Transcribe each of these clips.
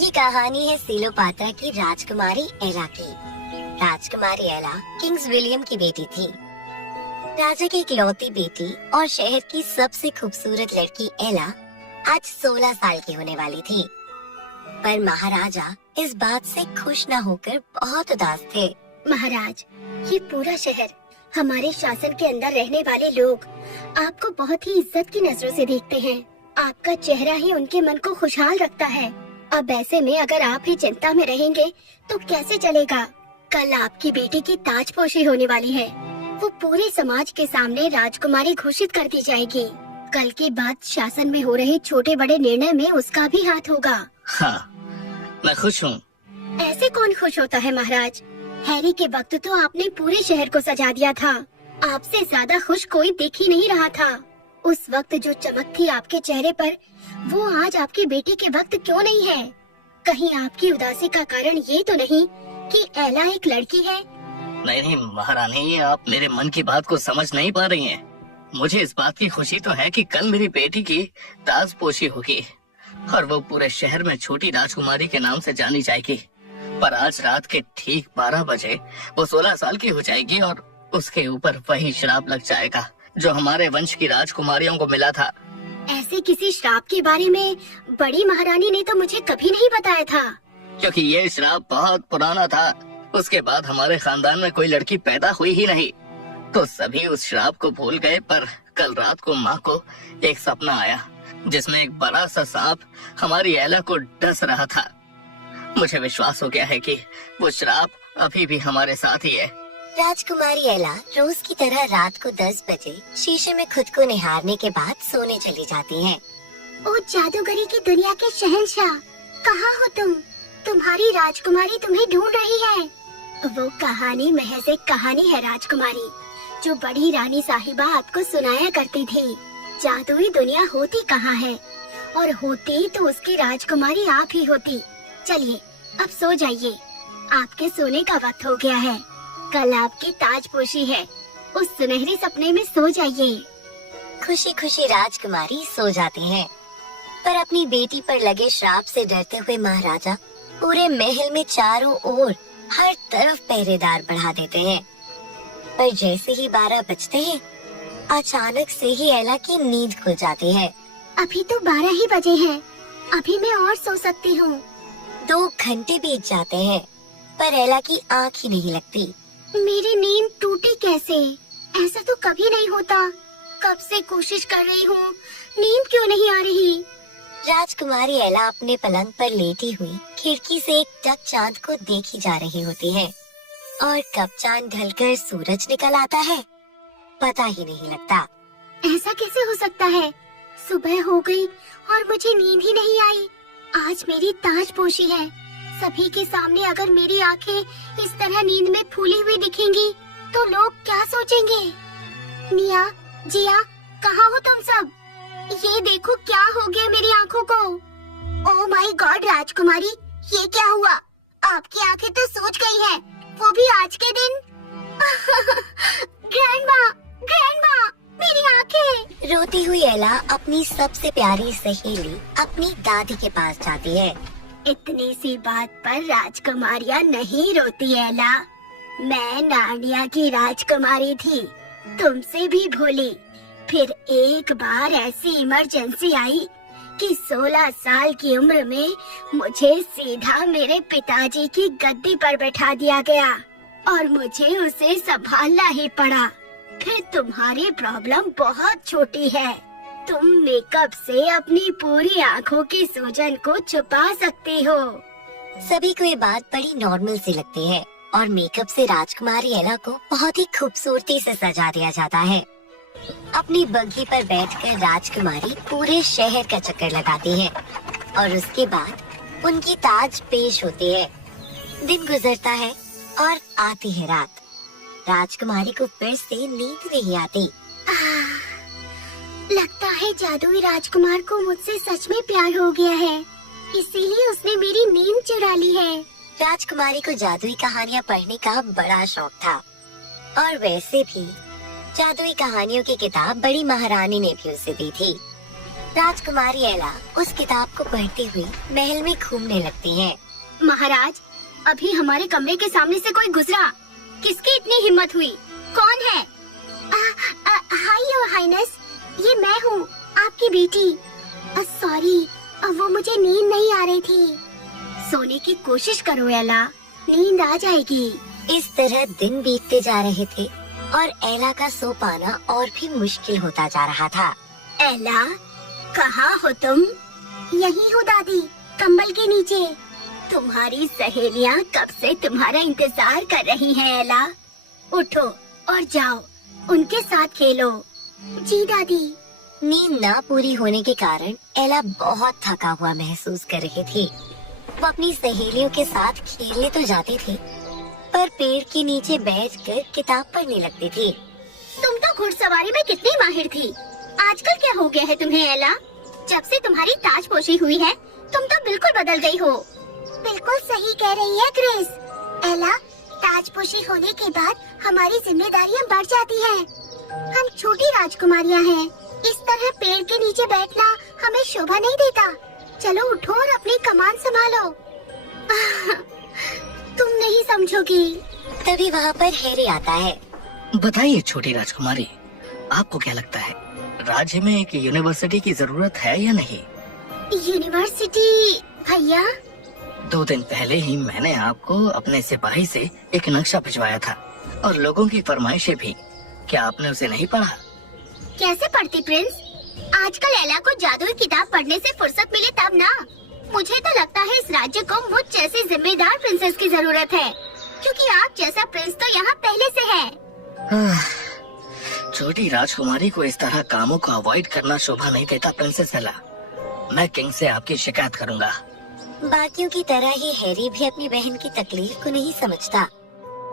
ये कहानी है सिलोपात्रा की राजकुमारी एला की। राजकुमारी एला किंग्स विलियम की बेटी थी। राजा की इकलौती बेटी और शहर की सबसे खूबसूरत लड़की एला आज 16 साल की होने वाली थी। पर महाराजा इस बात से खुश न होकर बहुत उदास थे। महाराज, ये पूरा शहर, हमारे शासन के अंदर रहने वाले लोग आपको बहुत ही इज्जत की नजरों से देखते हैं। आपका चेहरा ही उनके मन को खुशहाल रखता है। अब ऐसे में अगर आप ही चिंता में रहेंगे तो कैसे चलेगा? कल आपकी बेटी की ताजपोशी होने वाली है। वो पूरे समाज के सामने राजकुमारी घोषित कर दी जाएगी। कल के बाद शासन में हो रहे छोटे बड़े निर्णय में उसका भी हाथ होगा। हाँ, मैं खुश हूँ। ऐसे कौन खुश होता है महाराज? हैरी के वक्त तो आपने पूरे शहर को सजा दिया था। आपसे ज्यादा खुश कोई दिख ही नहीं रहा था। उस वक्त जो चमक थी आपके चेहरे पर, वो आज आपकी बेटी के वक्त क्यों नहीं है? कहीं आपकी उदासी का कारण ये तो नहीं कि एला एक लड़की है? नहीं महारानी, आप मेरे मन की बात को समझ नहीं पा रही हैं। मुझे इस बात की खुशी तो है कि कल मेरी बेटी की ताजपोशी होगी और वो पूरे शहर में छोटी राजकुमारी के नाम से जानी जाएगी। पर आज रात के ठीक 12 बजे वो 16 साल की हो जाएगी और उसके ऊपर वही श्राप लग जाएगा जो हमारे वंश की राजकुमारियों को मिला था। ऐसे किसी श्राप के बारे में बड़ी महारानी ने तो मुझे कभी नहीं बताया था। क्योंकि ये श्राप बहुत पुराना था। उसके बाद हमारे खानदान में कोई लड़की पैदा हुई ही नहीं, तो सभी उस श्राप को भूल गए। पर कल रात को माँ को एक सपना आया जिसमें एक बड़ा सा सांप हमारी एला को डस रहा था। मुझे विश्वास हो गया है कि वो श्राप अभी भी हमारे साथ ही है। राजकुमारी एला रोज की तरह रात को 10 बजे शीशे में खुद को निहारने के बाद सोने चली जाती है। ओ जादूगरी की दुनिया के शहंशाह, कहाँ हो तुम? तुम्हारी राजकुमारी तुम्हें ढूंढ रही है। वो कहानी महज एक कहानी है राजकुमारी, जो बड़ी रानी साहिबा आपको सुनाया करती थी। जादुई दुनिया होती कहाँ है, और होती तो उसकी राजकुमारी आप ही होती। चलिए अब सो जाइए, आपके सोने का वक्त हो गया है। कल आपकी ताजपोशी है, उस सुनहरे सपने में सो जाइए। खुशी खुशी राजकुमारी सो जाती है। पर अपनी बेटी पर लगे श्राप से डरते हुए महाराजा पूरे महल में चारों ओर हर तरफ पहरेदार बढ़ा देते हैं। पर जैसे ही 12 बजते हैं, अचानक से ही एला की नींद खुल जाती है। अभी तो 12 ही बजे हैं, अभी मैं और सो सकती हूँ। 2 घंटे बीत जाते हैं, पर एला की आँख ही नहीं लगती। मेरी नींद टूटी कैसे? ऐसा तो कभी नहीं होता। कब से कोशिश कर रही हूँ, नींद क्यों नहीं आ रही? राजकुमारी एला अपने पलंग पर लेटी हुई खिड़की से एक टक चांद को देखी जा रही होती है, और कब चांद ढलकर सूरज निकल आता है पता ही नहीं लगता। ऐसा कैसे हो सकता है? सुबह हो गई और मुझे नींद ही नहीं आई। आज मेरी ताजपोशी है। सभी के सामने अगर मेरी आंखें इस तरह नींद में फूली हुई दिखेंगी तो लोग क्या सोचेंगे? मिया, जिया, कहाँ हो तुम सब? ये देखो क्या हो गया मेरी आंखों को। ओह माय गॉड राजकुमारी, ये क्या हुआ? आपकी आंखें तो सूज गई हैं, वो भी आज के दिन। ग्रैंडमा, ग्रैंडमा, मेरी आंखें। रोती हुई एला अपनी सबसे प्यारी सहेली अपनी दादी के पास जाती है। इतनी सी बात पर राजकुमारियाँ नहीं रोती एला। मैं नार्निया की राजकुमारी थी, तुमसे भी भोली। फिर एक बार ऐसी इमरजेंसी आई कि 16 साल की उम्र में मुझे सीधा मेरे पिताजी की गद्दी पर बैठा दिया गया और मुझे उसे संभालना ही पड़ा। फिर तुम्हारी प्रॉब्लम बहुत छोटी है। तुम मेकअप से अपनी पूरी आँखों की सूजन को छुपा सकती हो। सभी को ये बात बड़ी नॉर्मल सी लगती है और मेकअप से राजकुमारी एला को बहुत ही खूबसूरती से सजा दिया जाता है। अपनी बग्घी पर बैठकर राजकुमारी पूरे शहर का चक्कर लगाती है और उसके बाद उनकी ताज पेश होती है। दिन गुजरता है और आती है रात। राजकुमारी को फिर से नींद नहीं आती। लगता है जादुई राजकुमार को मुझसे सच में प्यार हो गया है, इसीलिए उसने मेरी नींद चुरा ली है। राजकुमारी को जादुई कहानियाँ पढ़ने का बड़ा शौक था, और वैसे भी जादुई कहानियों की किताब बड़ी महारानी ने भी उसे दी थी। राजकुमारी एला उस किताब को पढ़ते हुए महल में घूमने लगती है। महाराज, अभी हमारे कमरे के सामने से कोई गुजरा। किसकी इतनी हिम्मत हुई? कौन है? हाय योर हाइनेस, ये मैं हूँ, आपकी बेटी। सॉरी, वो मुझे नींद नहीं आ रही थी। सोने की कोशिश करो एला, नींद आ जाएगी। इस तरह दिन बीतते जा रहे थे और एला का सो पाना और भी मुश्किल होता जा रहा था। एला, कहाँ हो तुम? यही हूँ दादी, कंबल के नीचे। तुम्हारी सहेलियाँ कब से तुम्हारा इंतजार कर रही हैं एला। उठो और जाओ, उनके साथ खेलो। जी दादी। नींद ना पूरी होने के कारण एला बहुत थका हुआ महसूस कर रही थी। वो अपनी सहेलियों के साथ खेलने तो जाती थी, पर पेड़ के नीचे बैठकर किताब पढ़ने लगती थी। तुम तो घुड़सवारी में कितनी माहिर थी। आजकल क्या हो गया है तुम्हें एला? जब से तुम्हारी ताजपोशी हुई है, तुम तो बिल्कुल बदल गई हो। बिल्कुल सही कह रही है ग्रेस। एला, ताजपोशी होने के बाद हमारी जिम्मेदारियाँ बढ़ जाती हैं। हम छोटी राजकुमारियाँ हैं। इस तरह पेड़ के नीचे बैठना हमें शोभा नहीं देता। चलो उठो और अपनी कमान संभालो। तुम नहीं समझोगी। तभी वहाँ पर हैरी आता है। बताइए छोटी राजकुमारी, आपको क्या लगता है राज्य में एक यूनिवर्सिटी की जरूरत है या नहीं? यूनिवर्सिटी भैया? 2 दिन पहले ही मैंने आपको अपने सिपाही से एक नक्शा भिजवाया था और लोगों की फरमाइशें भी। क्या आपने उसे नहीं पढ़ा? कैसे पढ़ती प्रिंस? आजकल एला को जादुई किताब पढ़ने से फुर्सत मिले तब ना। मुझे तो लगता है इस राज्य को मुझ जैसी जिम्मेदार प्रिंसेस की जरूरत है, क्योंकि आप जैसा प्रिंस तो यहाँ पहले से है। छोटी राजकुमारी को इस तरह कामों को अवॉइड करना शोभा नहीं देता प्रिंसेस एला। मैं किंग से आपकी शिकायत करूँगा। बाकियों की तरह ही हैरी भी अपनी बहन की तकलीफ को नहीं समझता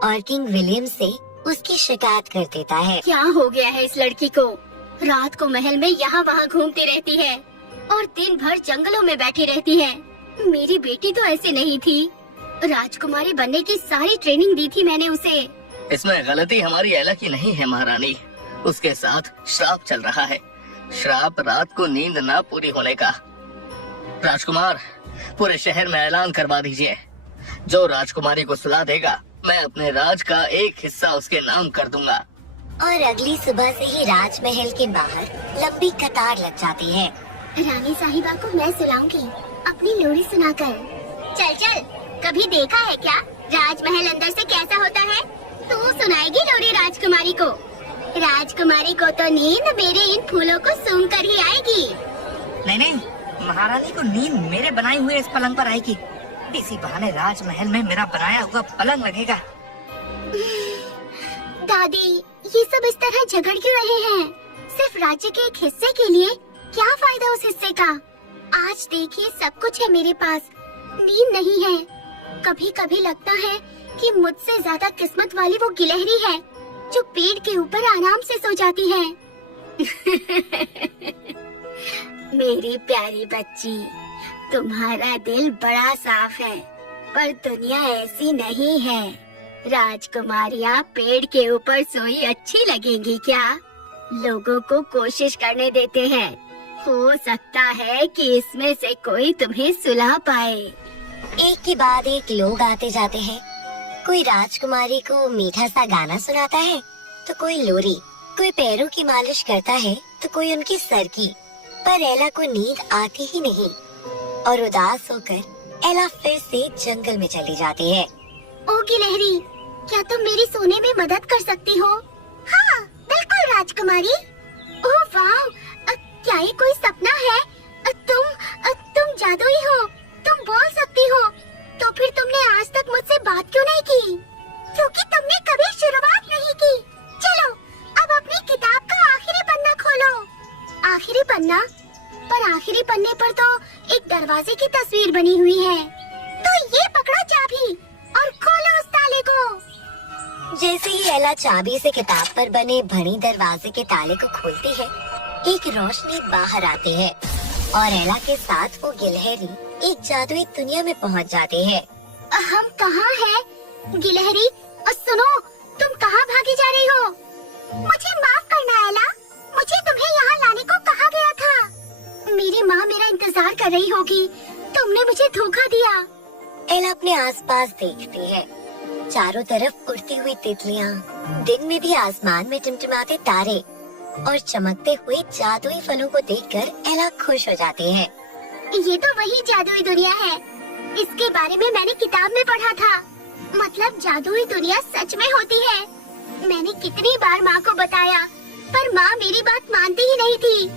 और किंग विलियम से उसकी शिकायत कर देता है। क्या हो गया है इस लड़की को? रात को महल में यहाँ वहाँ घूमती रहती है और दिन भर जंगलों में बैठी रहती है। मेरी बेटी तो ऐसे नहीं थी। राजकुमारी बनने की सारी ट्रेनिंग दी थी मैंने उसे। इसमें गलती हमारी एला की नहीं है महारानी। उसके साथ श्राप चल रहा है। श्राप रात को नींद ना पूरी होने का। राजकुमार, पूरे शहर में ऐलान करवा दीजिए, जो राजकुमारी को सुला देगा मैं अपने राज का एक हिस्सा उसके नाम कर दूंगा। और अगली सुबह से ही राजमहल के बाहर लंबी कतार लग जाती है। रानी साहिबा को मैं सुलाऊंगी अपनी लोरी सुनाकर। चल चल, कभी देखा है क्या राजमहल अंदर से कैसा होता है? तू सुनाएगी लोरी राजकुमारी को। राजकुमारी को तो नींद मेरे इन फूलों को सूंघ कर ही आएगी। नहीं नहीं, महारानी को नींद मेरे बनाए हुए इस पलंग पर आएगी। इसी बहाने राजमहल में मेरा बनाया हुआ पलंग लगेगा। दादी, ये सब इस तरह झगड़ क्यों रहे हैं? सिर्फ राज्य के एक हिस्से के लिए क्या फायदा उस हिस्से का? आज देखिए सब कुछ है मेरे पास, नींद नहीं है। कभी कभी लगता है कि मुझसे ज्यादा किस्मत वाली वो गिलहरी है जो पेड़ के ऊपर आराम से सो जाती है। मेरी प्यारी बच्ची, तुम्हारा दिल बड़ा साफ है, पर दुनिया ऐसी नहीं है। राजकुमारियाँ पेड़ के ऊपर सोई अच्छी लगेंगी क्या? लोगों को कोशिश करने देते हैं। हो सकता है कि इसमें से कोई तुम्हें सुला पाए। एक के बाद एक लोग आते जाते हैं। कोई राजकुमारी को मीठा सा गाना सुनाता है तो कोई लोरी, कोई पैरों की मालिश करता है तो कोई उनकी सर की। पर एला को नींद आती ही नहीं और उदास होकर एला फिर से जंगल में चली जाती है। ओ गिलहरी, क्या तुम मेरी सोने में मदद कर सकती हो? हाँ, बिल्कुल राजकुमारी। ओह वाह, क्या ये कोई सपना है? तुम जादुई हो, तुम बोल सकती हो। तो फिर तुमने आज तक मुझसे बात क्यों नहीं की? क्योंकि तुमने कभी शुरुआत नहीं की। चलो, अब अपनी किताब का आखिरी पन्ना खोलो। आखिरी पन्ना? पर आखिरी पन्ने पर तो एक दरवाजे की तस्वीर बनी हुई है। तो ये पकड़ो चाबी और खोलो उस ताले को। जैसे ही एला चाबी से किताब पर बने भरी दरवाजे के ताले को खोलती है, एक रोशनी बाहर आती है और एला के साथ वो गिलहरी एक जादुई दुनिया में पहुंच जाते हैं। हम कहाँ हैं? गिलहरी, सुनो, तुम कहाँ भागी जा रही हो? मुझे माफ करना एला, मुझे तुम्हें यहाँ लाने को कहा गया था। मेरी माँ मेरा इंतजार कर रही होगी। तुमने मुझे धोखा दिया। एला अपने आसपास देखती है। चारों तरफ उड़ती हुई तितलियाँ, दिन में भी आसमान में टिमटिमाते तारे और चमकते हुए जादुई फलों को देखकर एला खुश हो जाती है। ये तो वही जादुई दुनिया है। इसके बारे में मैंने किताब में पढ़ा था। मतलब जादुई दुनिया सच में होती है। मैंने कितनी बार माँ को बताया, पर माँ मेरी बात मानती ही नहीं थी।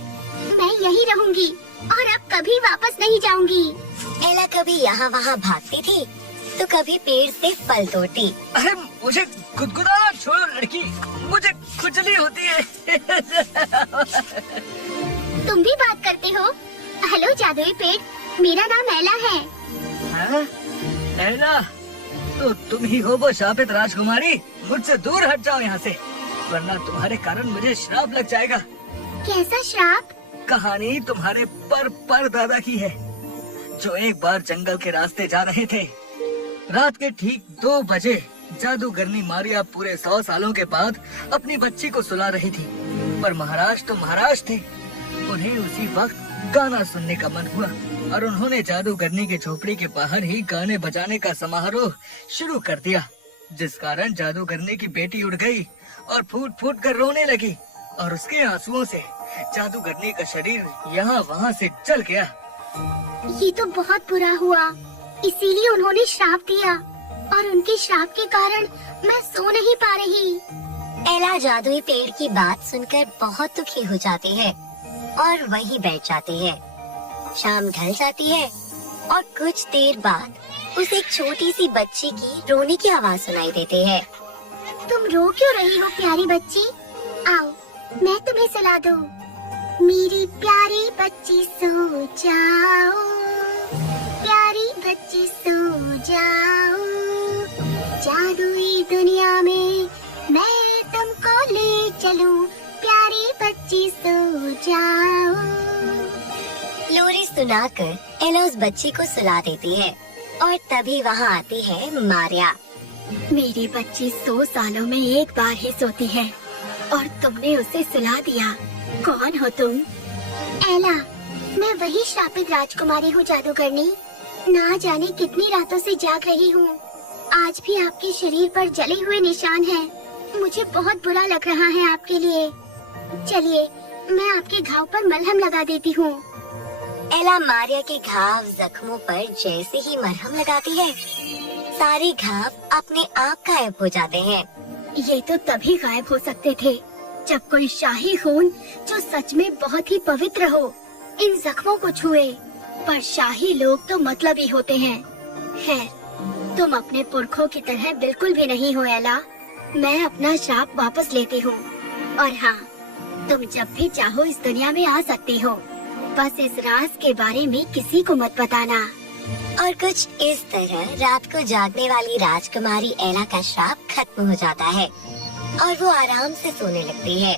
मैं यही रहूंगी और अब कभी वापस नहीं जाऊंगी। एला कभी यहाँ वहाँ भागती थी तो कभी पेड़ से फल तोड़ती। अरे मुझे गुदगुदाना छोड़ो लड़की, मुझे खुजली होती है। तुम भी बात करते हो? हेलो जादुई पेड़, मेरा नाम एला है। हाँ? एला, तो तुम ही हो वो शापित राजकुमारी। मुझसे दूर हट जाओ यहाँ से, वरना तुम्हारे कारण मुझे श्राप लग जाएगा। कैसा श्राप? कहानी तुम्हारे पर दादा की है, जो एक बार जंगल के रास्ते जा रहे थे। रात के ठीक 2 बजे जादूगरनी मारिया पूरे 100 सालों के बाद अपनी बच्ची को सुला रही थी। पर महाराज तो महाराज थे, उन्हें उसी वक्त गाना सुनने का मन हुआ और उन्होंने जादूगरनी की झोपड़ी के बाहर ही गाने बजाने का समारोह शुरू कर दिया, जिस कारण जादूगरनी की बेटी उड़ गई और फूट फूट कर रोने लगी और उसके आंसुओं से जादूगरनी का शरीर यहाँ वहाँ से जल गया। ये तो बहुत बुरा हुआ, इसीलिए उन्होंने श्राप दिया और उनके श्राप के कारण मैं सो नहीं पा रही। एला जादुई पेड़ की बात सुनकर बहुत दुखी हो जाती है और वहीं बैठ जाती है। शाम ढल जाती है और कुछ देर बाद उसे एक छोटी सी बच्ची की रोने की आवाज सुनाई देती है। तुम रो क्यों रही हो प्यारी बच्ची? आओ, मैं तुम्हें सुला दूं। मेरी प्यारी बच्ची सो जाओ, प्यारी बच्ची सो जाओ। जादुई दुनिया में मैं तुमको ले चलूं, प्यारी बच्ची सो जाओ। लोरी सुनाकर एला उस बच्ची को सुला देती है और तभी वहाँ आती है मारिया। मेरी बच्ची 100 सालों में एक बार ही सोती है और तुमने उसे सुला दिया। कौन हो तुम? एला, मैं वही श्रापित राजकुमारी हूँ जादूगरनी। ना जाने कितनी रातों से जाग रही हूँ। आज भी आपके शरीर पर जले हुए निशान हैं। मुझे बहुत बुरा लग रहा है आपके लिए। चलिए, मैं आपके घाव पर मलहम लगा देती हूँ। एला मारिया के घाव जख्मों पर जैसे ही मरहम लगाती है, सारे घाव अपने आप गायब हो जाते हैं। ये तो तभी गायब हो सकते थे जब कोई शाही खून, जो सच में बहुत ही पवित्र हो, इन जख्मों को छुए। पर शाही लोग तो मतलबी होते हैं। खैर, तुम अपने पुरखों की तरह बिल्कुल भी नहीं हो एला। मैं अपना श्राप वापस लेती हूँ। और हाँ, तुम जब भी चाहो इस दुनिया में आ सकती हो। बस इस राज के बारे में किसी को मत बताना। और कुछ इस तरह रात को जागने वाली राजकुमारी एला का श्राप खत्म हो जाता है और वो आराम से सोने लगती है।